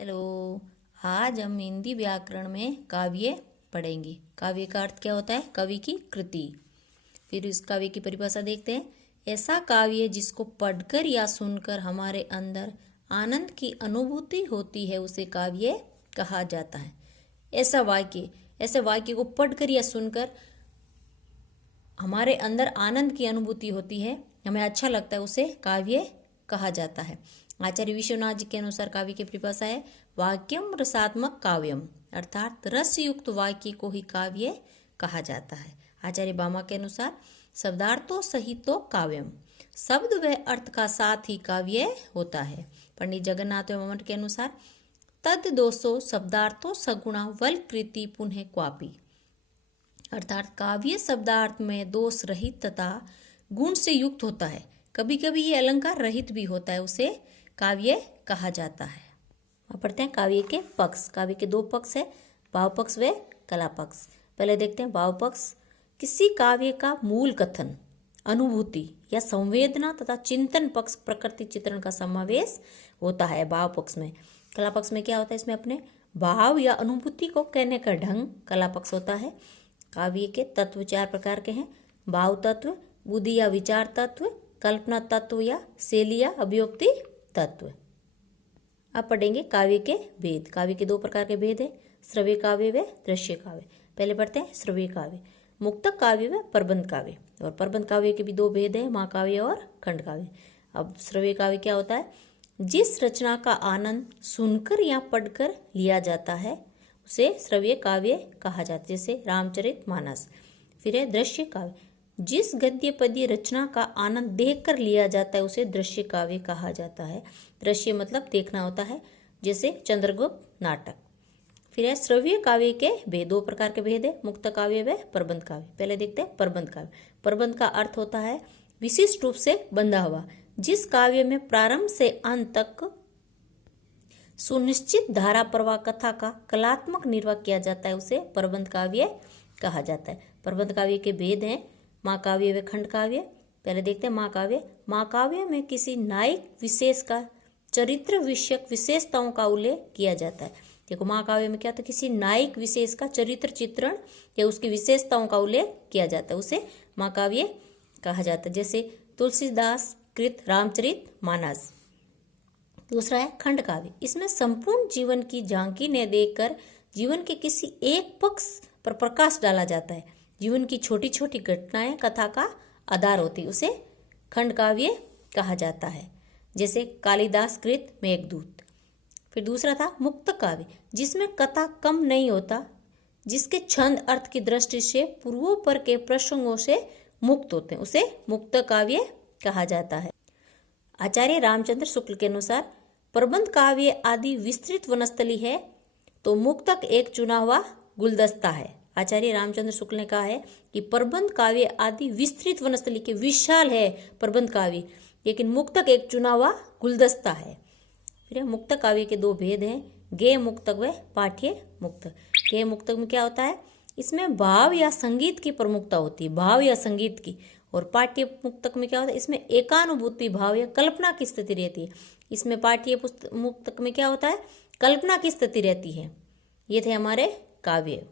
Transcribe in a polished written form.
Hello. आज हम हिंदी व्याकरण में काव्य पढ़ेंगे। काव्य का अर्थ क्या होता है? कवि की कृति। फिर इस काव्य की परिभाषा देखते हैं। ऐसा काव्य जिसको पढ़कर या सुनकर हमारे अंदर आनंद की अनुभूति होती है उसे काव्य कहा जाता है। ऐसे वाक्य को पढ़कर या सुनकर हमारे अंदर आनंद की अनुभूति होती है, हमें अच्छा लगता है, उसे काव्य कहा जाता है। आचार्य विश्वनाथ जी के अनुसार काव्य की परिभाषा है वाक्यम रसात्मक काव्यम, अर्थात रस युक्त वाक्य को ही काव्य कहा जाता है। आचार्य भामा के अनुसार शब्दार्थो सहितो काव्यम, शब्द व अर्थ का साथ ही काव्य होता है। पंडित जगन्नाथ मम्मट के अनुसार तद दोषो शब्दार्थो सगुणा वल कृति पुनः क्वापी, अर्थात काव्य शब्दार्थ में दोष रहित तथा गुण से युक्त होता है। कभी कभी ये अलंकार रहित भी होता है, उसे काव्य कहा जाता है। पढ़ते हैं काव्य के पक्ष। काव्य के दो पक्ष है, भाव पक्ष व कला पक्ष। पहले देखते हैं भाव पक्ष। किसी काव्य का मूल कथन, अनुभूति या संवेदना तथा चिंतन पक्ष प्रकृति चित्रण का समावेश होता है भाव पक्ष में। कला पक्ष में क्या होता है? इसमें अपने भाव या अनुभूति को कहने का ढंग कला पक्ष होता है। काव्य के तत्व चार प्रकार के हैं: भाव तत्व, बुद्धि या विचार तत्व, कल्पना तत्व या शैली या अभिव्यक्ति तत्व। अब पढ़ेंगे काव्य के भेद। काव्य के दो प्रकार के भेद है, श्रव्य काव्य व दृश्य काव्य। पहले पढ़ते हैं श्रव्य काव्य। मुक्तक काव्य व प्रबंध काव्य। और प्रबंध काव्य के भी दो भेद है, महाकाव्य और खंड काव्य। अब श्रव्य काव्य क्या होता है? जिस रचना का आनंद सुनकर या पढ़कर लिया जाता है उसे श्रव्य काव्य कहा जाता है, जैसे रामचरितमानस। फिर है दृश्य काव्य। जिस गद्य पद्य रचना का आनंद देखकर लिया जाता है उसे दृश्य काव्य कहा जाता है। दृश्य मतलब देखना होता है, जैसे चंद्रगुप्त नाटक। फिर है श्रव्य काव्य के भेद। दो प्रकार के भेद है, मुक्त काव्य व प्रबंध काव्य। पहले देखते हैं प्रबंध काव्य। प्रबंध का अर्थ होता है विशिष्ट रूप से बंधा हुआ। जिस काव्य में प्रारंभ से अंत तक सुनिश्चित धारा प्रवाह कथा का कलात्मक निर्वाह किया जाता है उसे प्रबंध काव्य कहा जाता है। प्रबंध काव्य के भेद हैं महाकाव्य व खंड काव्य। पहले देखते हैं महाकाव्य। महाकाव्य में किसी नायक विशेष का चरित्र विषयक विशेषताओं का उल्लेख किया जाता है। देखो महाकाव्य में क्या होता है? किसी नायक विशेष का चरित्र चित्रण या उसकी विशेषताओं का उल्लेख किया जाता है, उसे महाकाव्य कहा जाता है, जैसे तुलसीदास कृत रामचरितमानस। दूसरा है खंड काव्य। इसमें संपूर्ण जीवन की झांकी ने देखकर जीवन के किसी एक पक्ष पर प्रकाश डाला जाता है। जीवन की छोटी छोटी घटनाएं कथा का आधार होती, उसे खंड काव्य कहा जाता है, जैसे कालिदास कृत मेघदूत। फिर दूसरा था मुक्त काव्य, जिसमें कथा कम नहीं होता, जिसके छंद अर्थ की दृष्टि से पूर्वोपर के प्रसंगों से मुक्त होते हैं, उसे मुक्त काव्य कहा जाता है। आचार्य रामचंद्र शुक्ल के अनुसार प्रबंध काव्य आदि विस्तृत वनस्थली है तो मुक्तक एक चुना हुआ गुलदस्ता है। आचार्य रामचंद्र शुक्ल ने कहा है कि प्रबंध काव्य आदि विस्तृत वनस्थली के विशाल है प्रबंध काव्य, लेकिन मुक्तक एक चुना हुआ गुलदस्ता है। फिर मुक्तक काव्य के दो भेद हैं, गेय मुक्तक व पाठ्य मुक्तक। गेय मुक्तक में क्या होता है? इसमें भाव या संगीत की प्रमुखता होती है, भाव या संगीत की। और पाठ्य मुक्तक में क्या होता है? इसमें एकानुभूति भाव या कल्पना की स्थिति रहती है। इसमें पाठ्य मुक्तक में क्या होता है? कल्पना की स्थिति रहती है। ये थे हमारे काव्य।